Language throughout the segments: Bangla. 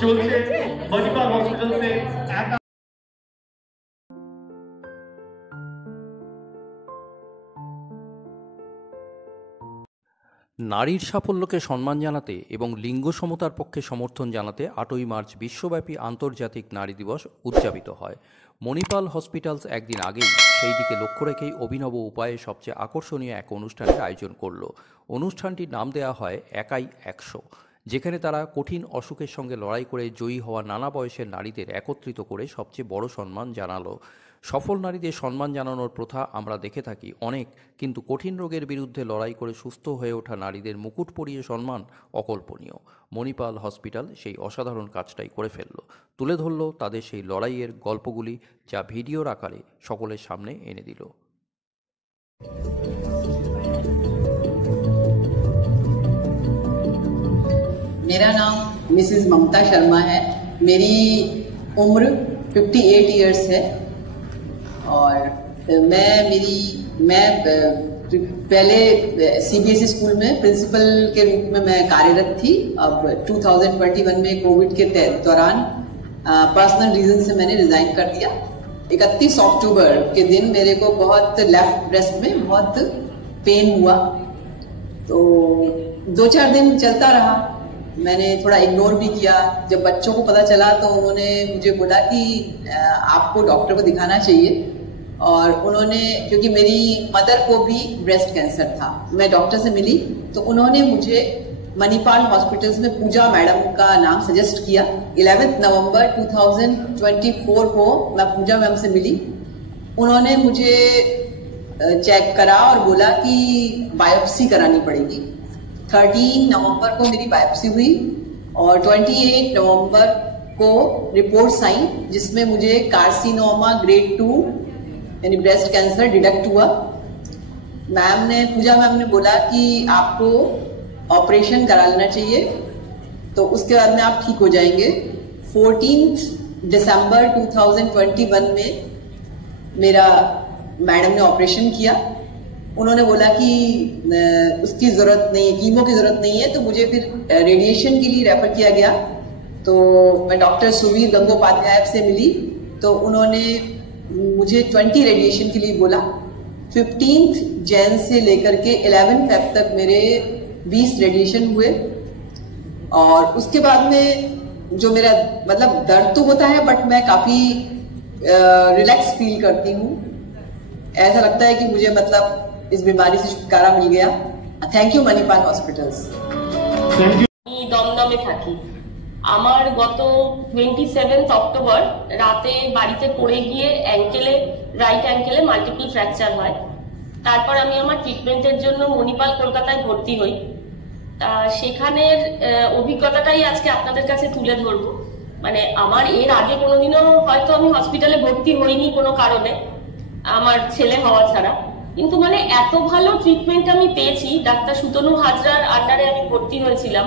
চলছে মণিপাল হসপিটালসে। নারীর সাফল্যকে সম্মান জানাতে এবং লিঙ্গ সমতার পক্ষে সমর্থন জানাতে 8ই মার্চ বিশ্বব্যাপী আন্তর্জাতিক নারী দিবস উদযাপিত হয়। মণিপাল হসপিটালস একদিন আগেই সেই দিকে লক্ষ্য রেখেই অভিনব উপায়ে সবচেয়ে আকর্ষণীয় এক অনুষ্ঠানের আয়োজন করল। অনুষ্ঠানটির নাম দেওয়া হয় একাই 100, যেখানে তারা কঠিন অসুখের সঙ্গে লড়াই করে জয়ী হওয়া নানা বয়সের নারীদের একত্রিত করে সবচেয়ে বড় সম্মান জানালো। সফল নারীদের সম্মান জানানোর প্রথা আমরা দেখে থাকি অনেক, কিন্তু কঠিন রোগের বিরুদ্ধে লড়াই করে সুস্থ হয়ে ওঠা নারীদের মুকুট পরিয়ে সম্মান অকল্পনীয়। মণিপাল হসপিটাল সেই অসাধারণ কাজটাই করে ফেলল, তুলে ধরল তাদের সেই লড়াইয়ের গল্পগুলি, যা ভিডিওর আকারে সকলের সামনে এনে দিল। मेरा नाम मिसेस ममता शर्मा है। मेरी उम्र 58 इयर्स है और मैं पहले सीबीएसई स्कूल में प्रिंसिपल के रूप में मैं कार्यरत थी। अब 2021 में कोविड के दौरान पर्सनल रीजन से मैंने रिजाइन कर दिया। 31 अक्टूबर के दिन मेरे को बहुत लेफ्ट ब्रेस्ट में बहुत पेन हुआ, तो 2-4 दिन चलता रहा। मैंने थोड़ा इग्नोर भी किया। जब बच्चों को पता चला तो उन्होंने मुझे बोला कि आपको डॉक्टर को दिखाना चाहिए, और उन्होंने, क्योंकि मेरी मदर को भी ब्रेस्ट कैंसर था, मैं डॉक्टर से मिली तो उन्होंने मुझे मणिपाल हॉस्पिटल्स में पूजा मैडम का नाम सजेस्ट किया। 11 नवंबर 2024 को मैं पूजा मैम से मिली। उन्होंने मुझे चेक करा और बोला कि बायोप्सी करानी पड़ेगी। 13 नवंबर को मेरी बायोप्सी हुई और 28 नवंबर को रिपोर्ट्स आई, जिसमें मुझे कार्सिनोमा ग्रेड 2 यानी ब्रेस्ट कैंसर डिटेक्ट हुआ। पूजा मैम ने बोला कि आपको ऑपरेशन करा लेना चाहिए, तो उसके बाद में आप ठीक हो जाएंगे। 14 दिसंबर 2021 में मेरा मैडम ने ऑपरेशन किया। उन्होंने बोला कि उसकी जरूरत नहीं है, कीमो की जरूरत नहीं है, तो मुझे फिर रेडिएशन के लिए रेफर किया गया। तो मैं डॉक्टर सुवीर गंगोपाध्याय से मिली, तो उन्होंने मुझे 20 रेडिएशन के लिए बोला। 15 जैन से लेकर के 11 फेब तक मेरे 20 रेडिएशन हुए, और उसके बाद में जो मेरा मतलब दर्द तो होता है, बट मैं काफी रिलैक्स फील करती हूँ। ऐसा लगता है कि मुझे मतलब इस बीमारी से छुटकारा मिल गया। Thank you Manipal hospitals. দমদমে থাকি। আমার গত 27 অক্টোবর রাতে বাড়িতে পড়ে গিয়ে রাইট অ্যাঙ্কেলে মাল্টিপল ফ্র্যাকচার হয়। তারপর আমি আমার ট্রিটমেন্টের জন্য মণিপাল কলকাতায় ভর্তি হই। সেখানের অভিজ্ঞতাটাই আজকে আপনাদের কাছে তুলে ধরবো। মানে আমার এর আগে কোনোদিনও হয়তো আমি হসপিটালে ভর্তি হইনি কোনো কারণে, আমার ছেলে হওয়া ছাড়া, কিন্তু মানে এত ভালো ট্রিটমেন্ট আমি পেয়েছি। ডাক্তার সুতনু হাজরার আন্ডারে আমি ভর্তি হয়েছিলাম।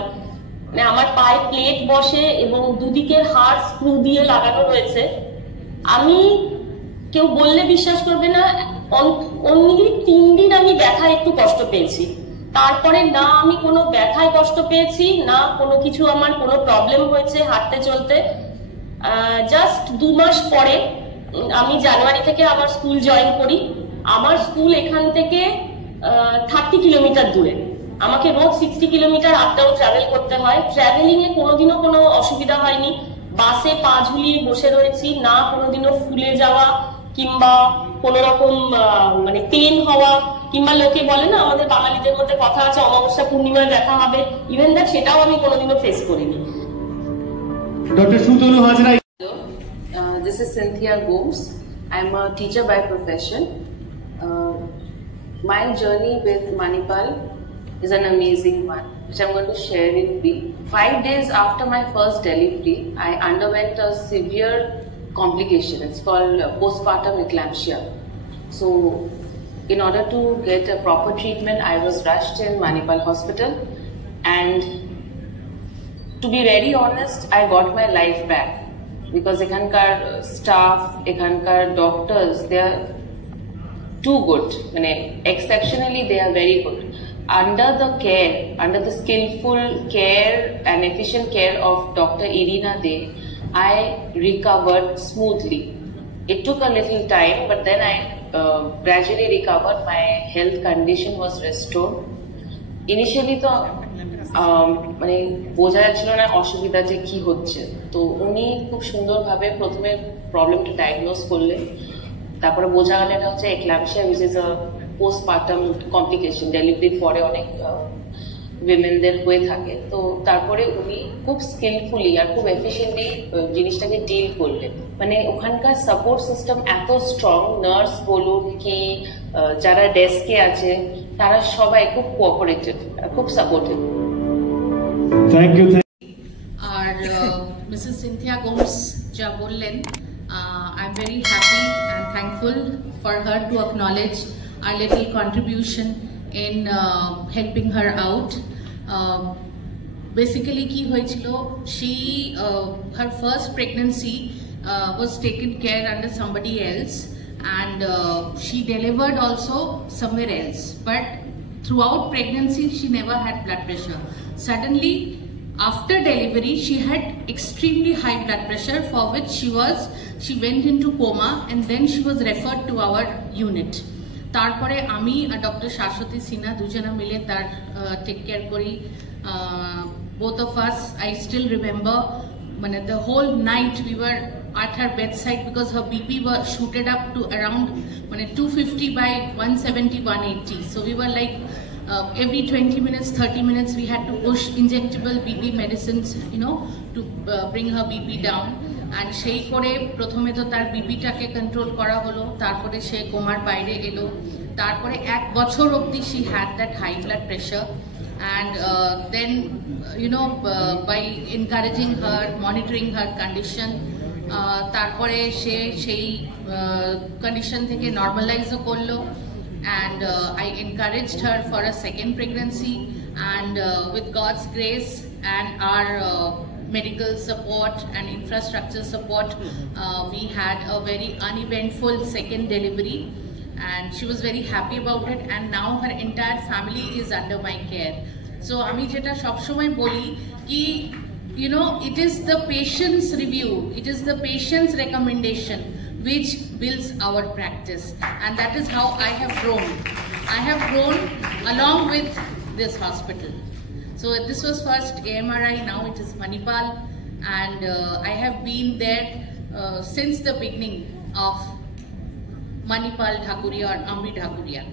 মানে আমার পায়ে প্লেট বসে এবং দুদিকের হাড় স্ক্রু দিয়ে লাগানো রয়েছে। আমি, কেউ বললে বিশ্বাস করবে না, অনলি 3 দিন আমি ব্যথায় একটু কষ্ট পেয়েছি। তারপরে না আমি কোনো ব্যথায় কষ্ট পেয়েছি, না কোনো কিছু আমার কোনো প্রবলেম হয়েছে হাঁটতে চলতে। জাস্ট 2 মাস পরে আমি জানুয়ারি থেকে আবার স্কুল জয়েন করি। আমার স্কুল এখান থেকে 30 কিলোমিটার দূরে। আমাকে রোজ 60 কিলোমিটার আপ ডাউন ট্রাভেল করতে হয়। ট্রাভেলিং এ কোনোদিনও কোনো অসুবিধা হয়নি। বাসে পা ঝুলিয়ে বসে রয়েছি, না কোনোদিনও ফুলে যাওয়া কিংবা কোন রকম মানে পেন হওয়া, কিংবা লোকে বলে না আমাদের বাঙালিদের মধ্যে কথা আছে অমাবস্যা পূর্ণিমায় ব্যথা হবে, ইভেন দ্যাট সেটাও আমি কোনোদিনও ফেস করিনি। Doctor Sutanu Hazra. This is Cynthia Gomes. I'm a teacher by profession. My journey with Manipal is an amazing one, which I'm going to share in brief. 5 days after my first delivery, I underwent a severe complication. It's called postpartum eclampsia. So, in order to get a proper treatment, I was rushed in Manipal Hospital, and to be very honest, I got my life back. Because এখানকার staff, এখানকার doctors, they are too good. মানে exceptionally they are very good. under the skillful care and efficient care of Dr. Irina De, I recovered smoothly. It took a little time, but then I gradually recovered. My health condition was restored. Initially তো মানে বোঝা যাচ্ছিল না অসুবিধা যে কি হচ্ছে, তো উনি খুব সুন্দরভাবে প্রথমে প্রবলেমটা ডায়াগনোজ করলেন, তারপরে বোঝা গেল এটা হচ্ছে eclampsia, which is a postpartum complication, ডেলিভারির পরে অনেক উইমেনদের হয়ে থাকে। তো তারপরে উনি খুব স্কিলফুলি আর খুব এফিশিয়েন্টলি জিনিসটাকে ডিল করলেন। মানে ওখানকার সাপোর্ট সিস্টেম এত স্ট্রং, নার্স বলুন কি যারা ডেস্কে আছে তারা সবাই খুব কোঅপারেটিভ, খুব সাপোর্টিভ। Thank you. আর মিসেস সিনথিয়া গোমস যা বললেন, I am very happy and thankful for her to acknowledge our little contribution in helping her out. Basically ki hoyechilo, she her first pregnancy was taken care under somebody else, and she delivered also somewhere else, but throughout pregnancy she never had blood pressure. Suddenly after delivery she had extremely high blood pressure, for which she went into coma, and then she was referred to our unit. তারপরে আমি আর ডক্টর শাশ্বতী সিনহা দুজনা মিলে তার টেক কেয়ার করি। both of us, I still remember, মানে the whole night we were at her bedside because her BP was shooted up to around 250 by 170, 180. So we were like every 20 minutes, 30 minutes we had to push injectable BP medicines, to bring her BP down. And সেই করে প্রথমে তো তার বিপিটাকে কন্ট্রোল করা হলো, তারপরে সে কোমার বাইরে এলো, তারপরে 1 বছর অবধি she had that high blood pressure, and then by encouraging her, monitoring her condition, তারপরে সে সেই কন্ডিশন থেকে নর্মালাইজও করলো, and I encouraged her for a second pregnancy, and with God's grace and our medical support and infrastructure support, we had a very uneventful second delivery, and she was very happy about it, and now her entire family is under my care. So ami jeta sob shomoy boli ki it is the patient's review, it is the patient's recommendation which builds our practice, and that is how I have grown along with this hospital. So this was first AMRI, now it is Manipal, and I have been there since the beginning of Manipal Dhakuria or Amri Dhakuria.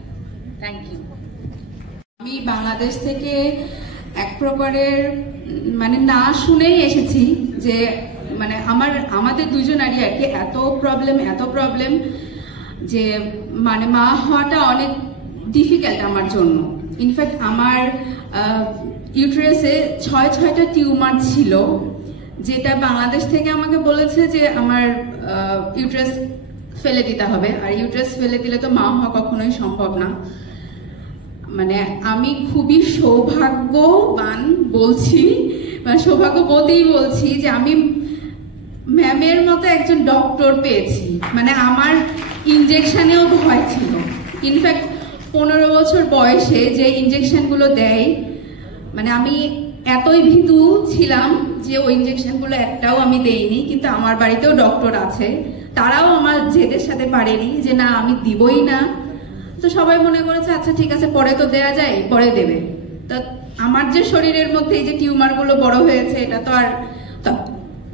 Thank you. আমি বাংলাদেশ থেকে এক প্রকারের না শুনেই এসেছি যে আমাদের দুজনারই আর কি এত প্রবলেম যে মা হওয়াটা অনেক ডিফিকাল্ট আমার জন্য। ইনফ্যাক্ট আমার ইউটেরাসে 6টা টিউমার ছিল, যেটা বাংলাদেশ থেকে আমাকে বলেছে যে আমার ইউটেরাস ফেলে দিতে হবে, আর ইউটেরাস ফেলে দিলে তো মা হওয়া কখনোই সম্ভব না। আমি খুবই সৌভাগ্যবান বলছি, সৌভাগ্যবতী বলছি যে আমি ম্যামের মতো একজন ডক্টর পেয়েছি। আমার ইনজেকশনেও ভয় ছিল। ইনফ্যাক্ট 15 বছর বয়সে যে ইনজেকশনগুলো দেয়, আমি এতই ভীতু ছিলাম যে ওই ইনজেকশনগুলো একটাও আমি দেইনি। কিন্তু আমার বাড়িতেও ডক্টর আছে, তারাও আমার জেদের সাথে পারেনি যে না আমি দিবই না। তো সবাই মনে করেছে আচ্ছা ঠিক আছে পরে তো দেয়া যায়, পরে দেবে। তো আমার যে শরীরের মধ্যে এই যে টিউমারগুলো বড় হয়েছে এটা তো আর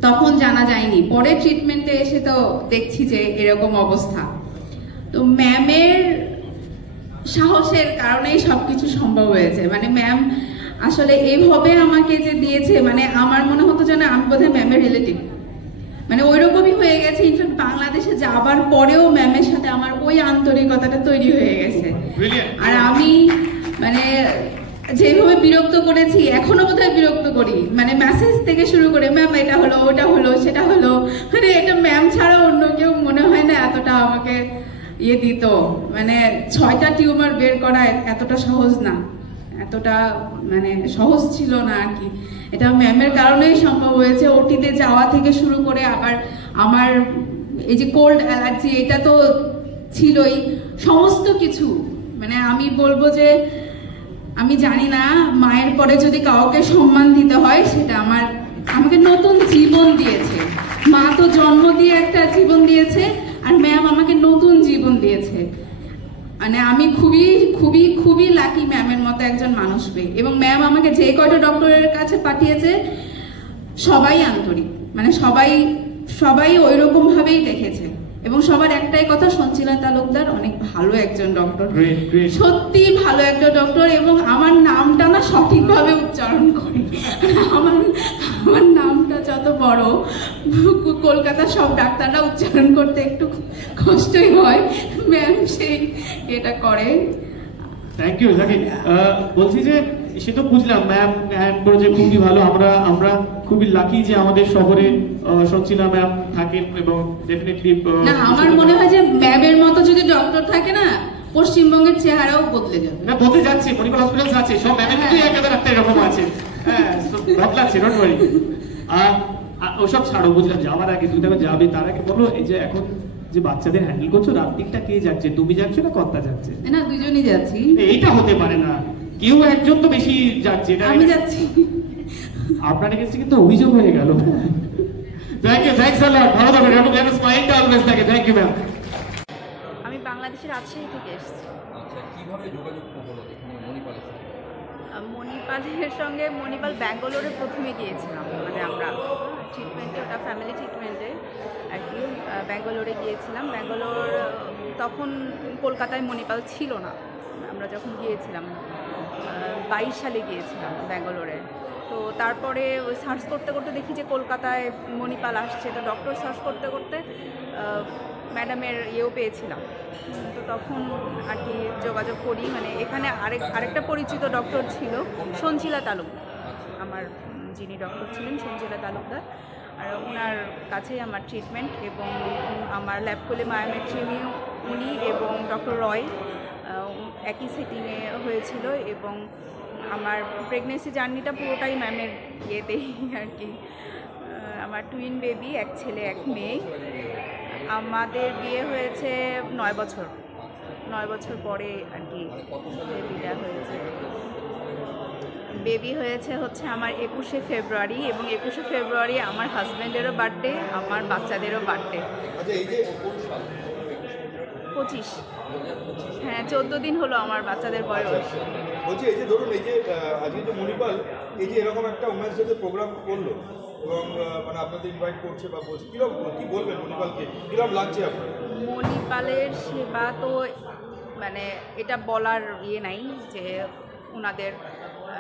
তখন জানা যায়নি, পরে ট্রিটমেন্টে এসে তো দেখছি যে এরকম অবস্থা। তো ম্যামের সাহসের কারণেই সবকিছু সম্ভব হয়েছে। ম্যাম আসলে এইভাবে আমাকে যে দিয়েছে, আমার মনে হতো যেন আমি বোধহয় ম্যামের রিলেটিভ, ওইরকমই হয়ে গেছে। ইনফ্যাক্ট বাংলাদেশে যাবার পরেও ম্যামের সাথে আমার ওই আন্তরিকতাটা তৈরি হয়ে গেছে। আর আমি যেভাবে বিরক্ত করেছি এখনো বোধহয় বিরক্ত করি, মেসেজ থেকে শুরু করে ম্যাম এটা হলো, ওটা হলো, সেটা হলো, এটা ম্যাম ছাড়া অন্য কেউ মনে হয় না এতটা আমাকে দিত। 6টা টিউমার বের করা এতটা সহজ না, এতটা সহজ ছিল না আর কি। এটা ম্যামের কারণেই সম্ভব হয়েছে। ওটিতে যাওয়া থেকে শুরু করে আবার আমার এই যে কোল্ড অ্যালার্জি এটা তো ছিলই, সমস্ত কিছু আমি বলবো যে আমি জানি না মায়ের পরে যদি কাউকে সম্মান দিতে হয় সেটা আমাকে নতুন জীবন দিয়েছে। মা তো জন্ম দিয়ে একটা জীবন দিয়েছে, আর ম্যাম আমাকে নতুন জীবন দিয়েছে। মানে আমি খুবই খুবই খুবই লাকি ম্যামের মতো একজন মানুষ পেয়ে। এবং ম্যাম আমাকে যে কয়টা ডক্টরের কাছে পাঠিয়েছে সবাই আন্তরিক, মানে সবাই ওই রকম ভাবেই দেখেছে। এবং সবার একটাই কথা, সঞ্চিলা তালুকদার অনেক ভালো একজন ডক্টর, সত্যি ভালো একটা ডক্টর। এবং আমার নামটা না সঠিকভাবে উচ্চারণ করে, আমার নামটা যত বড়, কলকাতার সব ডাক্তাররা উচ্চারণ করতে একটু কষ্টই হয়, ম্যাম সেই এটা করে। Thank you Zakir. বলছি যে সে তো বুঝলাম ম্যাম হ্যান্ড করেছে খুবই ভালো, আমরা খুবই লাকি যে আমাদের শহরে সঞ্চিলা ম্যাম থাকেন এবং ডেফিনেটলি না আমার মনে হয় যে ম্যামের মতো যদি ডক্টর থাকে না পশ্চিমবঙ্গের চেহারাও বদলে যাবে। না বদলে যাচ্ছে, মণিপাল হসপিটালস আছে, সব ম্যামের মতোই একেবারে একটা এরকম আছে। হ্যাঁ বদলাচ্ছে, ডোন্ট ওয়ারি। ওসব ছাড়ো, বুঝলাম। যাওয়ার আগে তুমি তখন যাবে, তার আগে বলো এই যে এখন যে বাচ্চাদের হ্যান্ডেল করছো, রাত দিকটা কে যাচ্ছে, তুমি যাচ্ছ না কর্তা যাচ্ছে? না দুজনই যাচ্ছি। এইটা হতে পারে না, কেউ একজন তো বেশি যাচ্ছে। আমি যাচ্ছি। আপনার কাছে কিন্তু অভিযোগ হয়ে গেল। Thank you, thanks a lot. ভালো থাকবেন, এরকম যেন স্মাইলটা অলওয়েজ থাকে। Thank you ma'am. আমি বাংলাদেশের রাজশাহী থেকে এসেছি। আচ্ছা, কিভাবে যোগাযোগ হলো এখানে মণিপালের সাথে? মণিপালের সঙ্গে মণিপাল ব্যাঙ্গালোরে প্রথমে গিয়েছিলাম, মানে আমরা ট্রিটমেন্টে, ওটা ফ্যামিলি ট্রিটমেন্টে আর কি ব্যাঙ্গালোরে গিয়েছিলাম। ব্যাঙ্গালোর তখন কলকাতায় মণিপাল ছিল না, আমরা যখন গিয়েছিলাম 22 সালে গিয়েছিলাম ব্যাঙ্গালোরে। তো তারপরে ওই সার্চ করতে করতে দেখি যে কলকাতায় মণিপাল আসছে, তো ডক্টর সার্চ করতে করতে ম্যাডামের ইয়েও পেয়েছিলাম। তো তখন আর কি যোগাযোগ করি, মানে এখানে আরেকটা পরিচিত ডক্টর ছিল সঞ্চিলা তালুকদার, আমার যিনি ডক্টর ছিলেন সঞ্চিলা তালুকদার, আর ওনার কাছেই আমার ট্রিটমেন্ট। এবং আমার ল্যাবকোলে বায়োমেট্রিমিও উনি এবং ডক্টর রয় একই সেটিংয়ে হয়েছিল। এবং আমার প্রেগনেন্সি জার্নিটা পুরোটাই ম্যামের ইয়েতেই আর কি। আমার টুইন বেবি, এক ছেলে এক মেয়ে। আমাদের বিয়ে হয়েছে 9 বছর, 9 বছর পরে আর কি বেবিটা হয়েছে। বেবি হয়েছে হচ্ছে আমার 21শে ফেব্রুয়ারি, এবং 21শে ফেব্রুয়ারি আমার হাজব্যান্ডেরও বার্থডে, আমার বাচ্চাদেরও বার্থডে। 25, হ্যাঁ 14 দিন হলো আমার বাচ্চাদের বয়স। বলছি এই যে ধরুন এই যে আজকে যে মণিপাল এই যে এরকম একটা ওমেন্স ডেতে প্রোগ্রাম করলো এবং মানে আপনাদের ইনভাইট করছে বা বলছে, কিরকম কি বলবেন মণিপালকে, কিরকম লাগছে আপনার? মণিপালের সেবা তো মানে এটা বলার ইয়ে নাই যে ওনাদের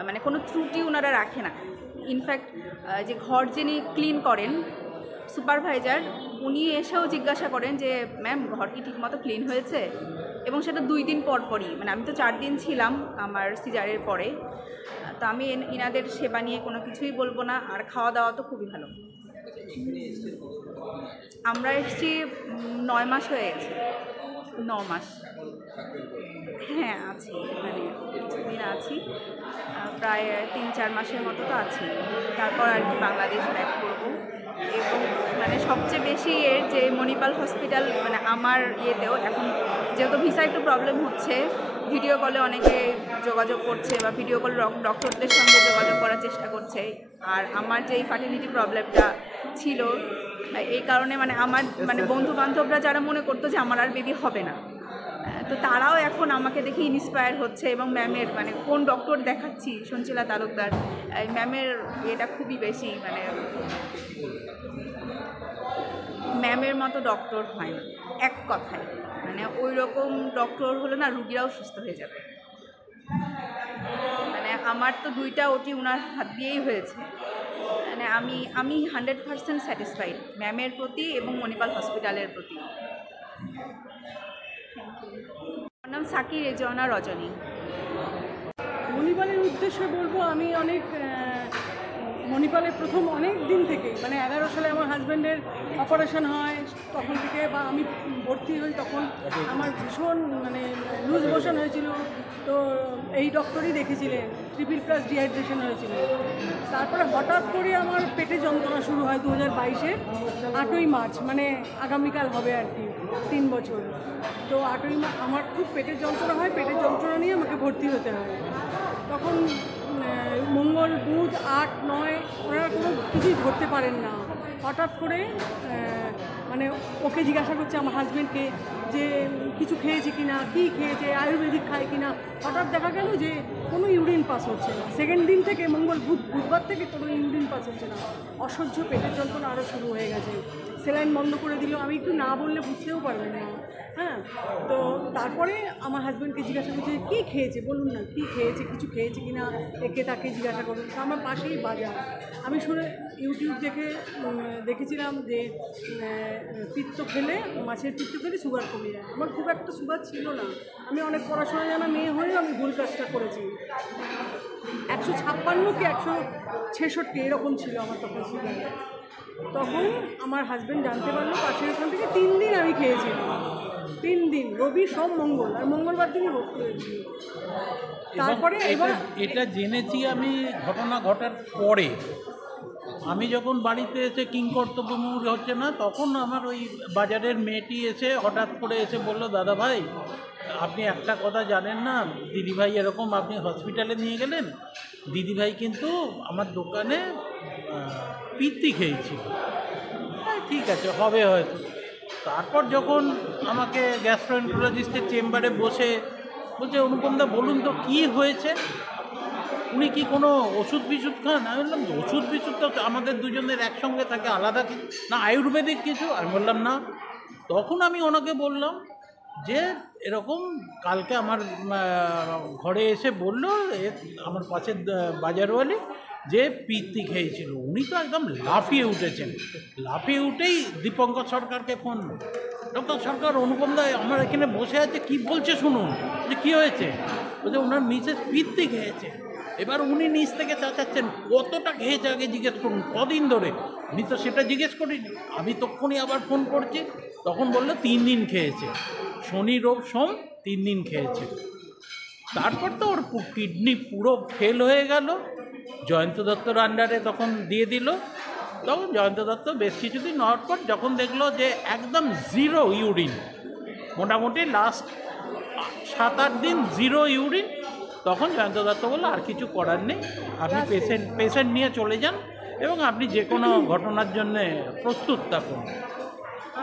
মানে কোনো ত্রুটি ওনারা রাখে না। ইনফ্যাক্ট যে ঘর যিনি ক্লিন করেন সুপারভাইজার, উনি এসেও জিজ্ঞাসা করেন যে ম্যাম ঘর কি ঠিকমতো ক্লিন হয়েছে, এবং সেটা 2 দিন পর পরই। মানে আমি তো 4 দিন ছিলাম আমার সিজারের পরে, তো আমি ইনাদের সেবা নিয়ে কোনো কিছুই বলবো না। আর খাওয়া দাওয়া তো খুবই ভালো। আমরা এসেছি 9 মাস হয়ে গেছে, 9 মাস। হ্যাঁ আছি, মানে কিছুদিন আছি, প্রায় 3-4 মাসের মতো তো আছি। তারপর আর কি বাংলাদেশ ব্যাক করবো। এবং মানে সবচেয়ে বেশি এর যে মণিপাল হসপিটাল, মানে আমার ইয়েতেও এখন যেহেতু ভিসা একটু প্রবলেম হচ্ছে, ভিডিও কলে অনেকে যোগাযোগ করছে বা ভিডিও কল ডক্টরদের সঙ্গে যোগাযোগ করার চেষ্টা করছে। আর আমার যে এই ফার্টিলিটি প্রবলেমটা ছিল, এই কারণে মানে আমার মানে বন্ধু বান্ধবরা যারা মনে করতো যে আমার আর বেবি হবে না, তো তারাও এখন আমাকে দেখে ইন্সপায়ার হচ্ছে। এবং ম্যামের মানে কোন ডক্টর দেখাচ্ছি, সঞ্চিলা তালুকদার, ম্যামের এটা খুবই বেশি, মানে ম্যামের মতো ডক্টর হয় না এক কথায়। মানে ওই রকম ডক্টর হলে না রুগীরাও সুস্থ হয়ে যাবে। মানে আমার তো 2টা ওটি ওনার হাত দিয়েই হয়েছে। মানে আমি 100% স্যাটিসফাইড ম্যামের প্রতি এবং মণিপাল হসপিটালের প্রতি। আমার নাম সাকি রেজওয়ানা রজনী। মণিপালের উদ্দেশ্যে বলবো, আমি মণিপালে প্রথম অনেক দিন থেকেই, মানে 11 সালে আমার হাজব্যান্ডের অপারেশন হয়, তখন থেকে বা আমি ভর্তি হই, তখন আমার ভীষণ মানে লুজ মোশন হয়েছিল। তো এই ডক্টরই দেখেছিলেন, 3++ ডিহাইড্রেশন হয়েছিল। তারপরে হঠাৎ করে আমার পেটে যন্ত্রণা শুরু হয় 2022-এর 8ই মার্চ, মানে আগামীকাল হবে আর কি 3 বছর। তো 8ই মার্চ আমার খুব পেটের যন্ত্রণা হয়, পেটের যন্ত্রণা নিয়ে আমাকে ভর্তি হতে হয়। তো তখন মঙ্গল বুধ 8, 9 ওনারা কোনো কিছুই ধরতে পারেন না। হঠাৎ করে মানে ওকে জিজ্ঞাসা করছে আমার হাজব্যান্ডকে যে কিছু খেয়েছে কিনা, কী খেয়েছে, আয়ুর্বেদিক খায় কিনা। হঠাৎ দেখা গেল যে কোনো ইউরিন পাস হচ্ছে না। সেকেন্ড দিন থেকে বুধবার থেকে কোনো ইউরিন পাস হচ্ছে না। অসহ্য পেটের যন্ত্রণা আরও শুরু হয়ে গেছে। স্যালাইন বন্ধ করে দিল, আমি একটু না বললে বুঝতেও পারবেন না। হ্যাঁ, তো তারপরে আমার হাজব্যান্ডকে জিজ্ঞাসা করছে কী খেয়েছে বলুন না, কী খেয়েছে, কিছু খেয়েছে কি না, একে তাকে জিজ্ঞাসা করুন। তো আমার পাশেই বাজার, আমি শুনে ইউটিউব দেখেছিলাম যে পিত্ত খেলে, মাছের পিত্ত খেলে সুগার কমে যায়। আমার খুব একটা সুগার ছিল না, আমি অনেক পড়াশোনা জানা মেয়ে হয়েও আমি ভুল কাজটা করেছি। 156 কি 166 এরকম ছিল আমার তখন সুগার। তখন আমার হাজব্যান্ড জানতে পারলো, পাশের ওখান থেকে 3 দিন আমি খেয়েছিলাম, 3 দিন, রবি সোম মঙ্গল, আর মঙ্গলবার দিনই ভর্তি হয়েছি। তারপরে এটা জেনেছি আমি ঘটনা ঘটার পরে। আমি যখন বাড়িতে এসে কিংকর্তব্যমূল হচ্ছে না, তখন আমার ওই বাজারের মেয়েটি এসে হঠাৎ করে এসে বললো, দাদা ভাই আপনি একটা কথা জানেন না, দিদিভাই এরকম আপনি হসপিটালে নিয়ে গেলেন, দিদিভাই কিন্তু আমার দোকানে পিত্তি খেয়েছিল। ঠিক আছে, হবে হয়তো। তারপর যখন আমাকে গ্যাস্ট্রোএন্টারোলজিস্টের চেম্বারে বসে বলছে, অনুপমদা বলুন তো কী হয়েছে, উনি কি কোনো ওষুধ বিষুধ খান? আমি বললাম ওষুধ বিষুধ তো আমাদের দুজনের একসঙ্গে থাকে, আলাদা কিছু না, আয়ুর্বেদিক কিছু? আমি বললাম না। তখন আমি ওনাকে বললাম যে এরকম কালকে আমার ঘরে এসে বললো আমার পাশের বাজারওয়ালি যে পিত্তি খেয়েছিল। উনি তো একদম লাফিয়ে উঠেছেন, লাফিয়ে উঠেই দীপঙ্কর সরকারকে ফোন, ডক্টর সরকার অনুপমদা আমার এখানে বসে আছে, কি বলছে শুনুন। যে কী হয়েছে? বলছে ওনার মিসেস পিত্তি খেয়েছে। এবার উনি নিচ থেকে চাচাচ্ছেন, কতটা খেয়েছে আগে জিজ্ঞেস করুন, কদিন ধরে? আমি তো সেটা জিজ্ঞেস করিনি। আমি তখনই আবার ফোন করছি, তখন বললো 3 দিন খেয়েছে, শনি রোব সোম 3 দিন খেয়েছে। তারপর তো ওর কিডনি পুরো ফেল হয়ে গেল। জয়ন্ত দত্তর আন্ডারে তখন দিয়ে দিল। তখন জয়ন্ত দত্ত বেশ কিছুদিন হওয়ার পর যখন দেখলো যে একদম 0 ইউরিন, মোটামুটি লাস্ট 7-8 দিন 0 ইউরিন, তখন জয়ন্ত দত্ত বললো আর কিছু করার নেই, আপনি পেশেন্ট নিয়ে চলে যান এবং আপনি যে কোনো ঘটনার জন্য প্রস্তুত থাকুন।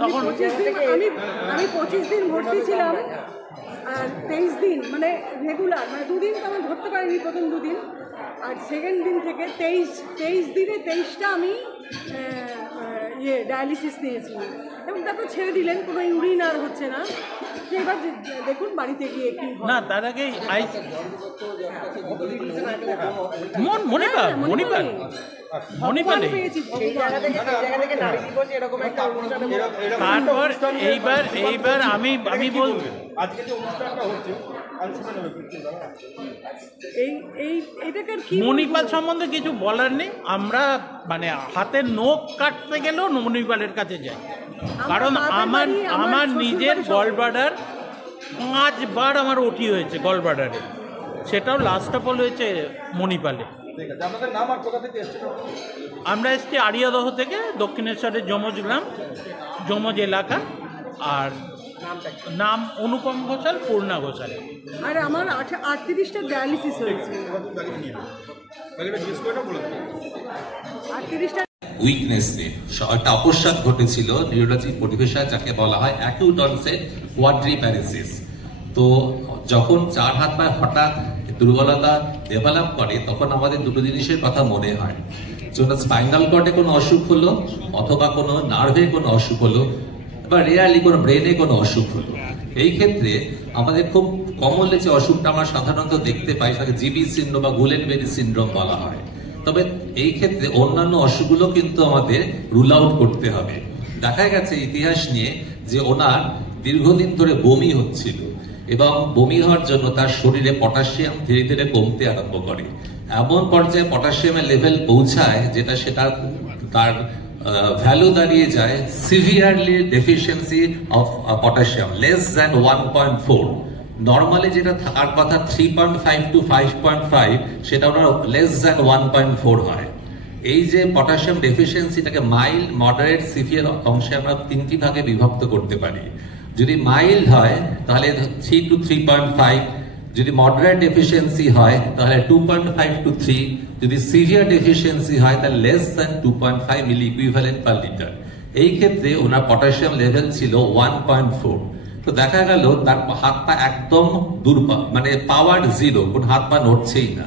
তখন আমি 25 দিন ভর্তি ছিলাম, আর 23 দিন মানে রেগুলার, মানে 2 দিন তো আমি ধরতে পারিনি প্রথম 2 দিন, আর সেকেন্ড দিন থেকে 23 দিনে 23টা আমি ডায়ালিসিস নিয়েছি এবং তারপর ছেড়ে দিলেন, কোনো ইউরিন আর হচ্ছে না। এবার দেখুন বাড়িতে গিয়ে কি না, তার আগে তারপর এইবার আমি বলবো মণিপাল সম্বন্ধে কিছু বলার নেই। আমরা মানে হাতের নখ কাটতে গেলেও মণিপালের কাছে যাই, কারণ আমার নিজের গলব্লাডার 5 বার আমার ওটি হয়েছে গলব্লাডারে, সেটাও লাস্ট অফ অল হয়েছে মণিপালে। আমরা এসেছি আড়িয়াদহ থেকে, দক্ষিণেশ্বরের যমজ গ্রাম, যমজ এলাকা, আর নাম অনুপম ঘোষাল, পূর্ণা ঘোষাল। আর আমার 38টা ডায়ালিসিস হয়েছে। উইকনেস নিয়ে একটা অপসাদ ঘটেছিল নিউরোলজি পরিভাষায়, যাকে বলা হয় অ্যাকিউট অনসেট কোয়াড্রিপ্যারেসিস। তো যখন 4 হাত পায়ে হঠাৎ দুর্বলতা ডেভেলপ করে, তখন আমাদের দুটো জিনিসের কথা মনে হয়। যেটা স্পাইনাল কর্ডে কোনো অসুখ হলো, অথবা কোনো নার্ভে কোনো অসুখ হলো, বা রেয়ারলি কোনো ব্রেনে কোনো অসুখ হলো। এই ক্ষেত্রে আমাদের খুব কমনলি যে অসুখটা আমরা সাধারণত দেখতে পাই তাকে জিবি সিন্ড্রোম বা গুলেনবেরি সিন্ড্রোম বলা হয়। তবে এই ক্ষেত্রে অন্যান্য অসুখগুলো কিন্তু আমাদের রুল আউট করতে হবে। দেখা গেছে ইতিহাস নিয়ে যে ওনার দীর্ঘদিন ধরে বমি হচ্ছিল, এবং বমি হওয়ার জন্য তার শরীরে পটাশিয়াম ধীরে ধীরে কমতে আরম্ভ করে। এমন পর্যায়ে পটাশিয়ামের লেভেল পৌঁছায় যেটা তার ভ্যালু দাঁড়িয়ে যায় severely deficiency of potassium, less than 1.4। Normally যেটা থাকার কথা 3.5 to 5.5, সেটা ওনার লেস দ্যান 1.4 হয়। এই যে পটাশিয়াম ডেফিসিয়েন্সিটাকে মাইল্ড, মডারেট, সিভিয়ার অংশে আমরা 3টি ভাগে বিভক্ত করতে পারি। যদি মাইল্ড হয় তাহলে 3 to 3.5, যদি মডারেট ডেফিসিয়েন্সি হয় তাহলে 2.5 to 3, যদি সিভিয়ার ডেফিসিয়েন্সি হয় তাহলে লেস দ্যান 2.5 মিলি ইকুইভ্যালেন্ট পার লিটার। এই ক্ষেত্রে ওনার পটাশিয়াম লেভেল ছিল 1.4। তো দেখা গেল তার হাত পা একদম দুর্বল, মানে পাওয়ার জিরো, কোন হাত পা নড়ছেই না।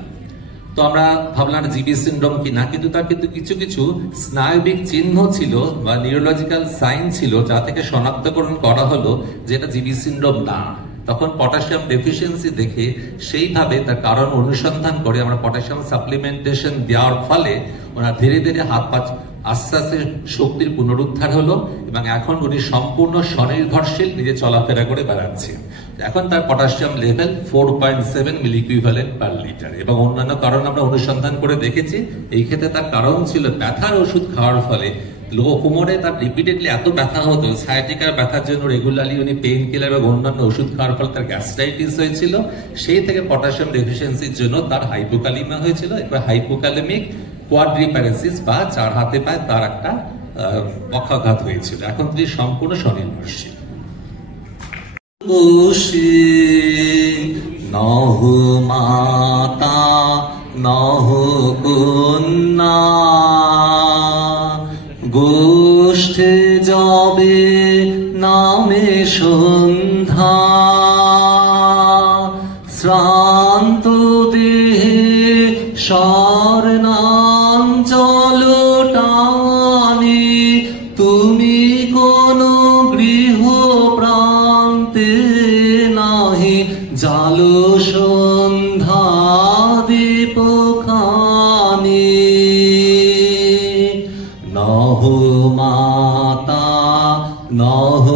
তো আমরা ভাবলাম জিবি সিন্ড্রোম কিনা, কিন্তু তার কিন্তু কিছু কিছু স্নায়বিক চিহ্ন ছিল বা নিউরোলজিক্যাল সাইন ছিল যা থেকে শনাক্তকরণ করা হলো যেটা জিবি সিন্ড্রোম না। তখন পটাশিয়াম ডেফিসিয়েন্সি দেখে সেইভাবে তার কারণ অনুসন্ধান করে আমরা পটাশিয়াম সাপ্লিমেন্টেশন দেওয়ার ফলে ওনার ধীরে ধীরে হাত পা আস্তে আস্তে শক্তির পুনরুদ্ধার হলো এবং এখন উনি সম্পূর্ণ স্বনির্ভরশীল, নিজে চলাফেরা করে বেড়াচ্ছে। এখন তার পটাশিয়াম লেভেল 4.7 মিলি ইকুইভ্যালেন্ট পার লিটার। এবং অন্যান্য কারণ আমরা অনুসন্ধান করে দেখেছি। এই ক্ষেত্রে তার কারণ ছিল ব্যথার ওষুধ খাওয়ার ফলে কোমরে তার রিপিটেডলি এত ব্যথা হতো, সায়াটিকার ব্যথার জন্য রেগুলারলি উনি পেইন কিলার এবং অন্যান্য ওষুধ খাওয়ার ফলে তার গ্যাস্ট্রাইটিস হয়েছিল। সেই থেকে পটাশিয়াম ডেফিসিয়েন্সির জন্য তার হাইপোক্যালিমিয়া হয়েছিল। এবার হাইপোক্যালেমিক কোয়াড্রিপ্যারেসিস বা 4 হাতে পায়ে তার একটা পক্ষাঘাত হয়েছিল। এখন তিনি সম্পূর্ণ স্বনির্ভরশীল। নহ মাতা নহ কন্যা গোষ্ঠে যাবে নামে সন্ধ্যা শ্রান্ত দেহে স্বর্ণাঞ্চল টানি তুমি কোন গৃহ প্রান্তে নাহি জালো সন্ধ্যা দীপখানি নহ মাতা নহ